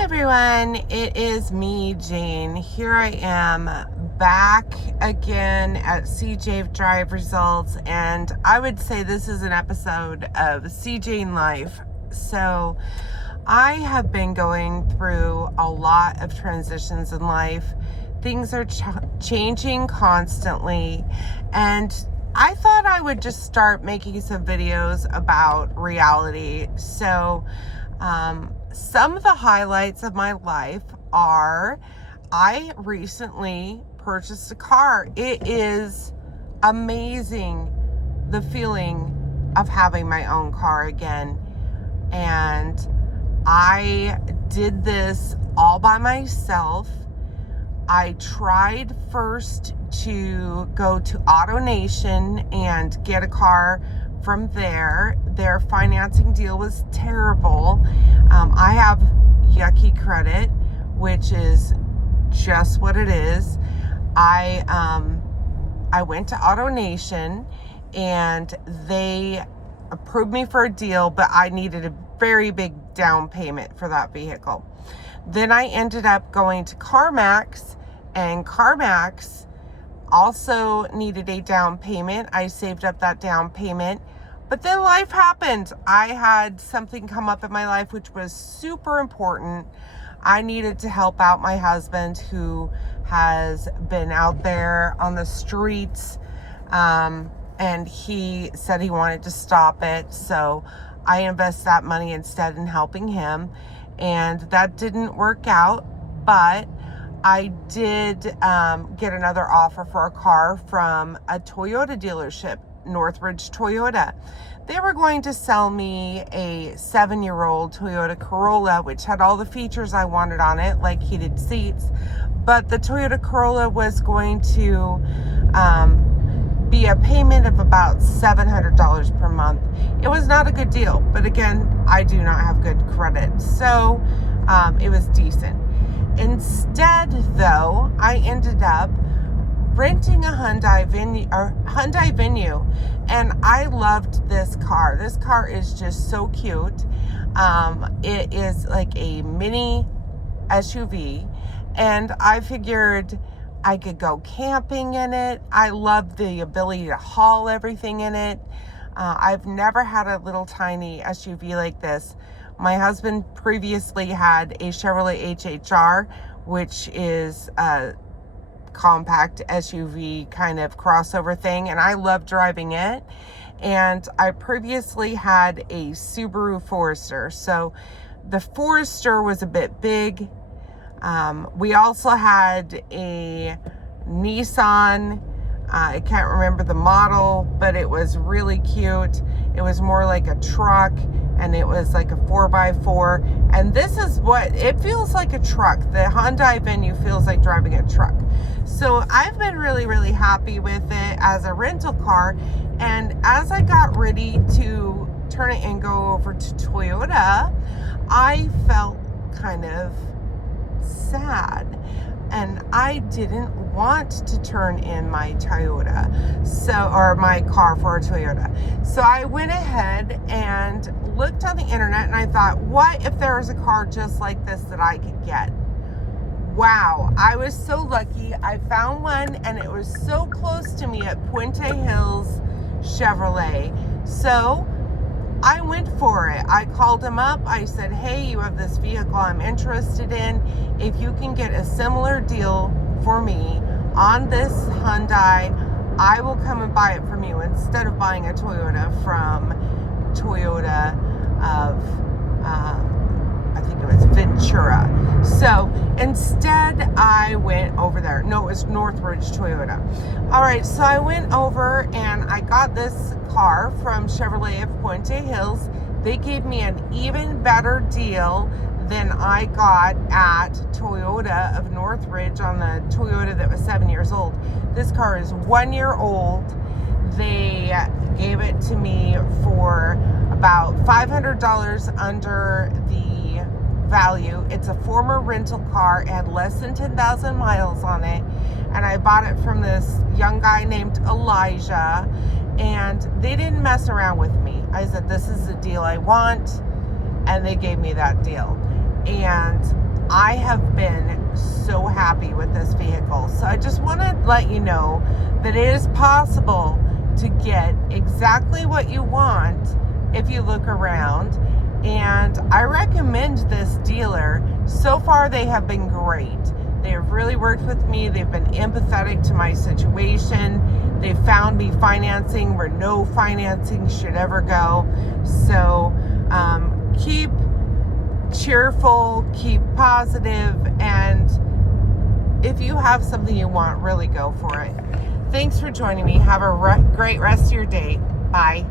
Hi everyone, it is me, Jane. Here I am back again at CJ Drive Results, and I would say this is an episode of CJ Life. So I have been going through a lot of transitions in life. Things are changing constantly, and I thought I would just start making some videos about reality. So some of the highlights of my life are I recently purchased a car. It is amazing, the feeling of having my own car again. And I did this all by myself. I tried first to go to AutoNation and get a car from there. Their financing deal was terrible. I have yucky credit, which is just what it is. I went to AutoNation and they approved me for a deal, but I needed a very big down payment for that vehicle. Then I ended up going to CarMax, and CarMax also needed a down payment. I saved up that down payment, but then life happened. I had something come up in my life which was super important. I needed to help out my husband, who has been out there on the streets, and he said he wanted to stop it. So I invest that money instead in helping him, and that didn't work out, but I did get another offer for a car from a Toyota dealership, Northridge Toyota. They were going to sell me a 7-year-old Toyota Corolla, which had all the features I wanted on it, like heated seats. But the Toyota Corolla was going to be a payment of about $700 per month. It was not a good deal, but again, I do not have good credit, so it was decent. Instead, though, I ended up renting a Hyundai Venue, and I loved this car. This car is just so cute. It is like a mini SUV, and I figured I could go camping in it. I love the ability to haul everything in it. I've never had a little tiny SUV like this. My husband previously had a Chevrolet HHR, which is a compact SUV kind of crossover thing, and I love driving it. And I previously had a Subaru Forester, so the Forester was a bit big. We also had a Nissan, I can't remember the model, but it was really cute. It was more like a truck, and it was like a 4x4. And this is what it feels like, a truck. The Hyundai Venue feels like driving a truck. So I've been really, really happy with it as a rental car. And as I got ready to turn it and go over to Toyota, I felt kind of sad. And I didn't want to turn in my Toyota, or my car for a Toyota. So I went ahead and looked on the internet, and I thought, what if there was a car just like this that I could get? Wow, I was so lucky. I found one, and it was so close to me at Puente Hills Chevrolet. So I went for it. I called him up. I said, hey, you have this vehicle I'm interested in. If you can get a similar deal for me on this Hyundai, I will come and buy it from you instead of buying a Toyota from Toyota of, I think it was Ventura. So instead, I went over there. No, it was Northridge Toyota. All right, so I went over and I got this car from Chevrolet of Puente Hills. They gave me an even better deal than I got at Toyota of Northridge on the Toyota that was 7 years old. This car is 1 year old. They gave it to me for about $500 under the value. It's a former rental car. It had less than 10,000 miles on it, and I bought it from this young guy named Elijah, and they didn't mess around with me. I said, this is the deal I want, and they gave me that deal. And I have been so happy with this vehicle. So I just want to let you know that it is possible to get exactly what you want if you look around. And I recommend this dealer. So far, they have been great. They have really worked with me. They've been empathetic to my situation. They found me financing where no financing should ever go. So keep cheerful, keep positive, and if you have something you want, really go for it. Thanks for joining me. Have a great rest of your day. Bye.